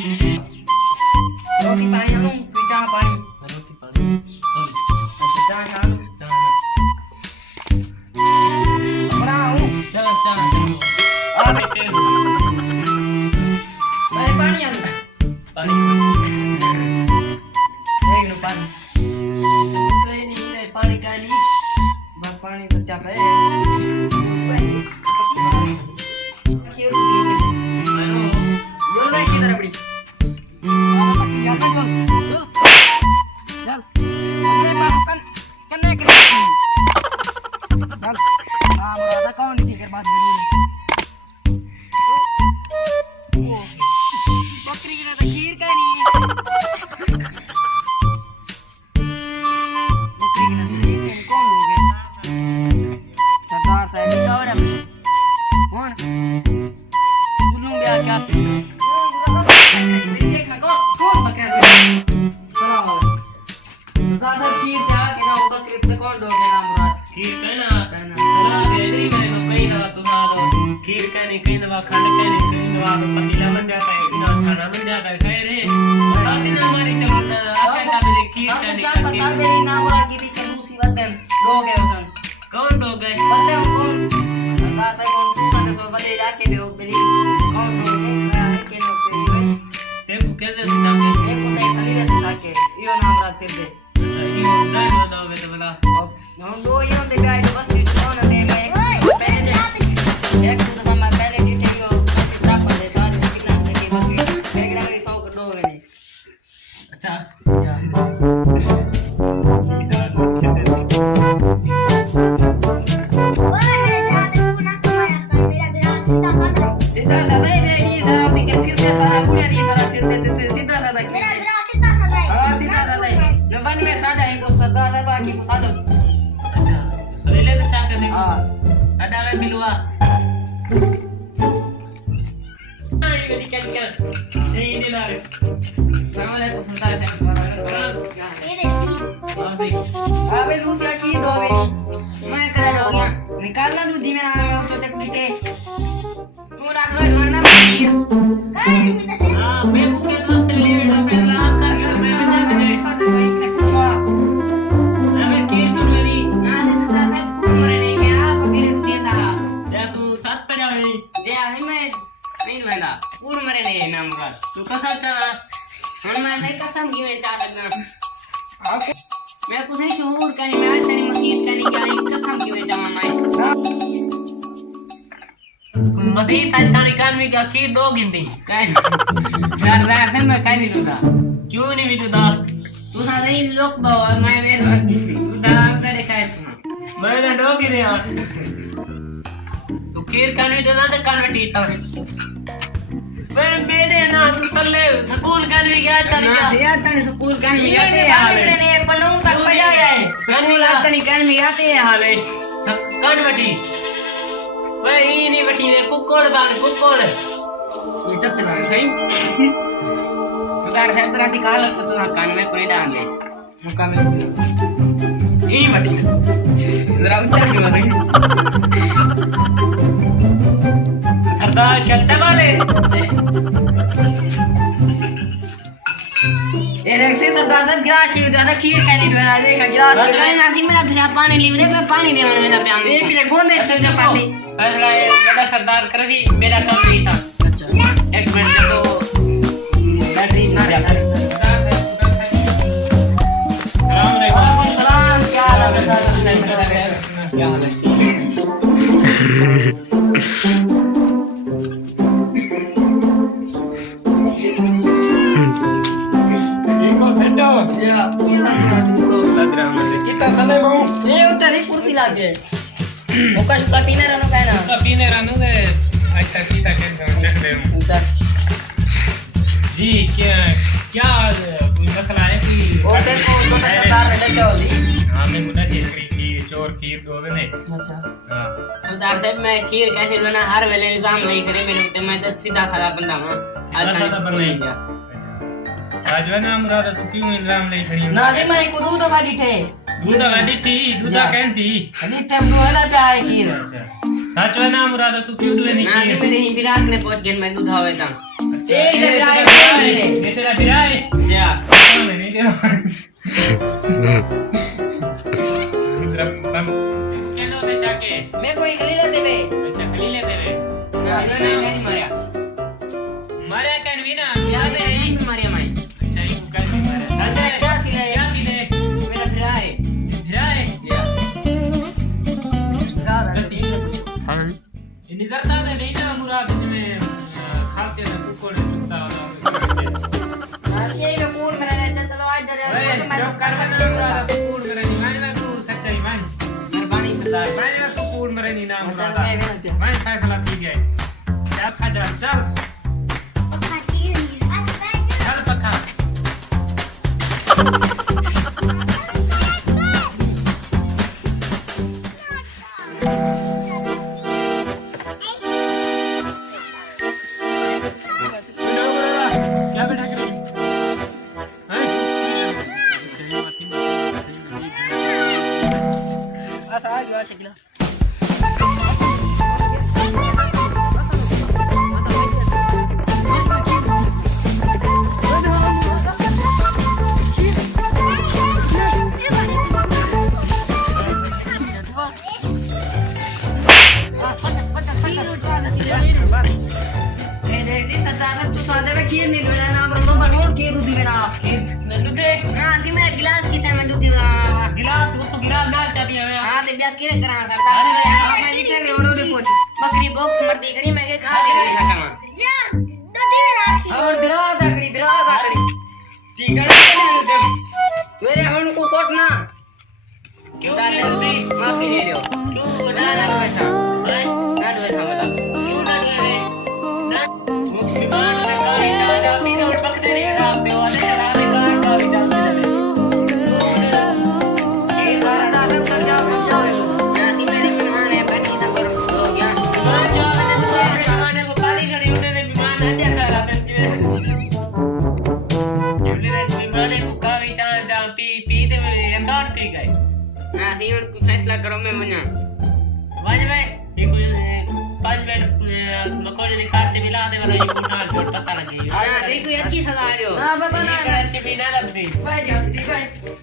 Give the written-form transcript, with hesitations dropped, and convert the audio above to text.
रोटी पानी आलू चाह पानी रोटी पानी अच्छा चाह चालू चाह बनाऊं चाह चाह आ बेटे मैं पानी आलू पानी एक नो पानी नहीं पानी का नहीं बस पानी तो क्या है क्यों हेलो जोर भाई सीधा रबड़ी क्या कर चल अपने पास कन्ने कर चल हां बड़ा कौन थी के बात जरूरी बकरी की ना खीर का नहीं बकरी की ना खीर कौन लोगे सरदार साहब का बड़ा कौन उन्होंने क्या क्या देखा कौन बकरा चलो सरदार साहब खीर क्या के ना बकरी पे कौन लोगे ना मुराद खीर कहना अल्लाह तेरी मेरे को कहीं ना तू ना दो खीर कहने कहीं ना खंड कहने कहीं ना तो पतीला बन जाता है बिना छाना बन जाता है खैर है रात दिन हमारी चलना आके साहब खीर कहने क्या पता मेरी ना मुराद की भी कर मुसीबत है लोग है उसन कौन लोग है पता है कौन सरदार भाई कौन तू ना तो बदले जाके दे मेरी कौन लोग है के लोग तेरी भाई तेरे कह दे साहब एक को नहीं खाली रहते साके यो नाम रात कर दे अच्छा ये गाइड बताओ बेटा बोला हम दो ये दे गाइड बस ये कौन दे मैं एक पहले दे एक तो मैं पहले डिटेल यो कितना पढ़े बाद कितना से के बस बैगड़ा मेरी तो कर दो मैंने अच्छा सीधा साधा ही नहीं इधर आओ तो फिर दे सारा उड़े नहीं सारा फिर देते सीधा साधा मेरा सीधा साधा है हां सीधा साधा है नवन में साढ़ा है को सरदार है बाकी को साढ़ा अच्छा तो ले ले तो शाक देखो हां अड्डा में मिलवा नहीं मेरी क्या नहीं नहीं ला रहे अस्सलाम वालेकुम सरदार साहब ये देखो हां भाई अबे दूसरा की दो मेरी मैं कर रहा हूं निकालना दूधी में नाम है तो तक डिटे तू रात में ढूंढना पड़ी हां मैं को के तो ले बेटा पैदल आप कर के मैं बजा बजाए अबे कीर तू नहीं ना सीधा से पूर मरे नहीं मैं आप गिर देता या तू साथ पे जावे दे आदमी मैं नहीं ढूंढना पूर मरे नहीं नाम का तू कसम चला हम मैं नहीं कसम की मैं चाह रहा मैं कुछ नहीं शहूर करनी मैं आज तेरी मसीद करनी क्या कसम की मैं चाह मैं मसीह तानी कान में क्या खीर दो गिनती यार यार मैं कह नहीं दूंगा क्यों नहीं बिटूदा तू साथ ही लोग बाव मैं मेरे उधर तेरे का मैंने दो की दिया तू खीर कान में देना तो कान में टीता मैं मेरे ना तू तल्ले स्कूल कान में गया था ना दिया तनी स्कूल कान में ये जाते ने हैं बाली ने पन्नू तक बजा गए कान में स्कूल तनी कान में जाते हैं हाले कान बटी मैं ही नहीं बटी मैं कुक्कोड़ बाण कुक्कोड़ ये तब से सही उधर से तरह से काल तो तू कान में कोई डाल दे मुका में यही बटी जरा ऊंचा से बोले सरदार क्या चबाले ये रैसे सरदार साहब गिलास चाहिए था खीर का नहीं बना देगा गिलास तो कहीं नासी मेरा फिर पानी ली दे मैं पानी दे मेरा प्यान ये फिर गोंदे चल जा पाली फैसला ये बड़ा सरदार कर दी मेरा काम नहीं था अच्छा एक मिनट तो बैटरी ना जाता वालेकुम सलाम क्या हाल है सरदार क्या हाल है या kita tanda mau ये उधर ही कुर्सी लागे मुका शुका पीने रहना कहना tapi ne ranu de अच्छा kita के देख रहे हूं उधर जी क्या कोई मसला है कि और देखो तो सरदार रहते चोली हां मैं मुद्दा चेक करी थी चोर खीर दो ने अच्छा हां उधर से मैं खीर कैसे बना हर वेले इल्जाम नहीं करे मेरे ऊपर मैं तो सीधा साधा बंदा हूं सीधा साधा बंदा ही क्या राजवाना मुराद तू क्यों इल्जाम नहीं खड़ी नाज़िम मैं को दूध वाली थे दूधा वाली थी दूधा कहती अभी टाइम नो है पे आए की साचवाना मुराद तू क्यों दुए नहीं ना मेरे ही विराट ने पहुंच गए मैं दूध आवे था ए इधर आए मेरा फिराए क्या मैं नहीं दे रहा क्या होते शाके मैं कोई खली लेते वे अच्छा खली लेते वे नहीं मारिया मारे कन विना याद है नहीं मारिया मैं अच्छा ये कैसे मारे अंदर क्या सिले क्या पीने मेरा फिराए फिराए या दादा ठीक है पूछो इन्हीं दरता है नहीं ना मुराद में खाते ना कुकोड़ कुत्ता ये में कूड़ मेरा ने चलो आज दे जो करवाना मुराद कुकोड़ करे नहीं मैं कुकोड़ सच्चाई मैं मेहरबानी सरदार मैं कुकोड़ मरे नहीं नाम मुराद मैं विनती मैं फैसला ठीक है क्या खाजा चल चल पक्का क्या बैठा कर अच्छा आज वाला शिकला खीर नहीं मेरा नाम रोनो बलमोर खीर दूधी मेरा दूधे हां सी मेरा गिलास की था मैं दूधी गिलास तो गिलास डाल चाहती है हां ते ब्याह किरे करा सरदार मैं लिखे रे ओडो रे पोच बकरी भूख मरती खड़ी मैं के खा दे रही सकमा और बिरा दाकड़ी ठीक है दूधे मेरे हण को कोट ना क्यों दादा माफी दे रहे हो क्यों दादा वैसा है ना दो ऐसा वाला क्यों ना दो रे ना बीमार से गाड़ी चला जाती और पकड़े नहीं आप पे वाले चला ले कार का भी चलते रहे ये सारा दादा कर जाओ नाती मेरी बीमार है बनी ना करो हो गया मान जाओ मैंने सामान को काली करी उन्होंने बीमार ना दिया करा बच्चे जिवले बीमार को काली चां चां पी दे अंदाज की गए हां दी और फैसला करो मैं मना वाज भाई ये कोई 5 मिनट मकोड़े निकालते मिला दे वाला ये कुनाल जो पता लगे हां दी कोई अच्छी सलाह रहे हो हां बाबा ना अच्छी बिना लगती भाई जल्दी भाई